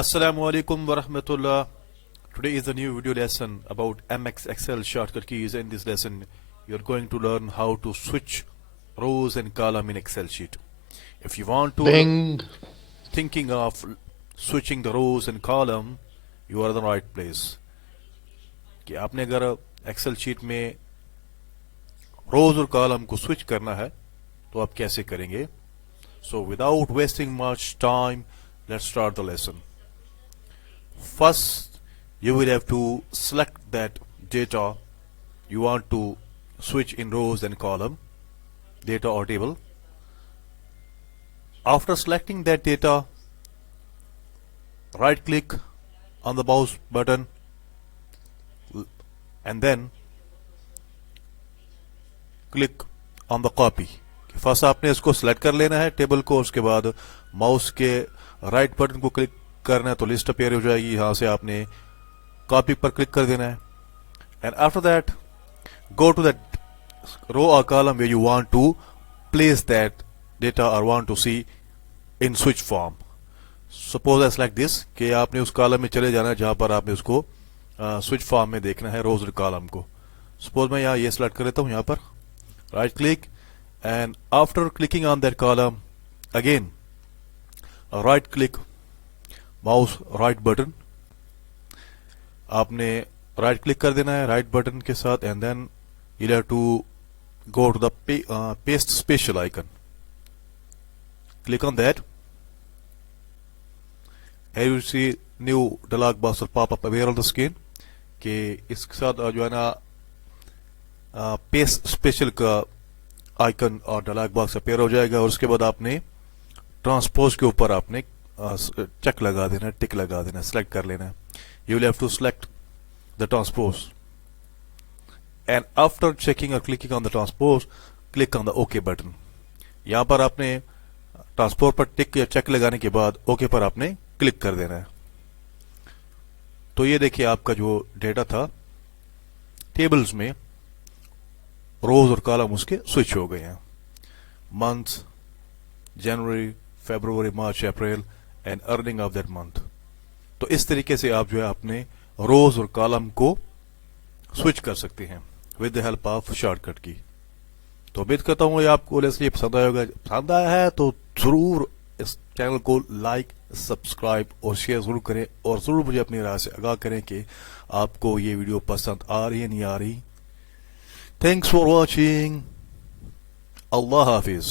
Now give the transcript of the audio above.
Assalamu alaikum wa rahmatullah. Today is a new video lesson about MX Excel shortcut keys. In this lesson, you're going to learn how to switch rows and column in Excel sheet. If you want to Bing. thinking of switching the rows and column, you are in the right place. कि आपने अगर Excel sheet में रोज और column को switch करना है तो आप कैसे करेंगे? So without wasting much time, let's start the lesson. First, you will have to select that data you want to switch in rows and column, data or table. After selecting that data, right click on the mouse button and then click on the copy. First आपने इसको select कर लेना है table को, उसके बाद mouse के right button को क्लिक करना है तो लिस्ट अपीयर हो जाएगी। यहां से आपने कॉपी पर क्लिक कर देना है and after that go to that row और column where you want to place that data और want to see in switch form. Suppose as like this कि आपने उस कॉलम में चले जाना है जहां पर आपने उसको स्विच फॉर्म में देखना है रोज और कॉलम को। सपोज मैं यहाँ ये सेलेक्ट कर लेता हूँ, यहाँ पर right click and after clicking on that column again right click mouse right button, आपने right click कर देना है right button के साथ and then you have to go to the paste special icon, click on that and you see new dialog box will pop up appear on the screen कि इसके साथ जो है ना paste special का icon और डायलॉग बॉक्स अपीयर हो जाएगा और उसके बाद आपने ट्रांसपोज के ऊपर आपने चेक लगा देना है, टिक लगा देना है, सेलेक्ट कर लेना है। You will have to select the transpose and after checking और clicking on the transpose click on the okay button. यहां पर आपने ट्रांसपोज पर टिक या चेक लगाने के बाद ओके पर आपने क्लिक कर देना है। तो ये देखिए आपका जो डेटा था टेबल्स में रोज और कॉलम उसके स्विच हो गए हैं। Month January, February, March, April and earning of that month. तो इस तरीके से आप जो है अपने रोज और कॉलम को स्विच कर सकते हैं with the help of shortcut की। तो उम्मीद करता हूँ ये आपको लेसन पसंद आएगा। पसंद आया है तो जरूर इस चैनल को लाइक, सब्सक्राइब और शेयर जरूर करें और जरूर मुझे अपनी राय से आगाह करें कि आपको ये वीडियो पसंद आ रही है नहीं आ रही। Thanks for watching. Allah Hafiz.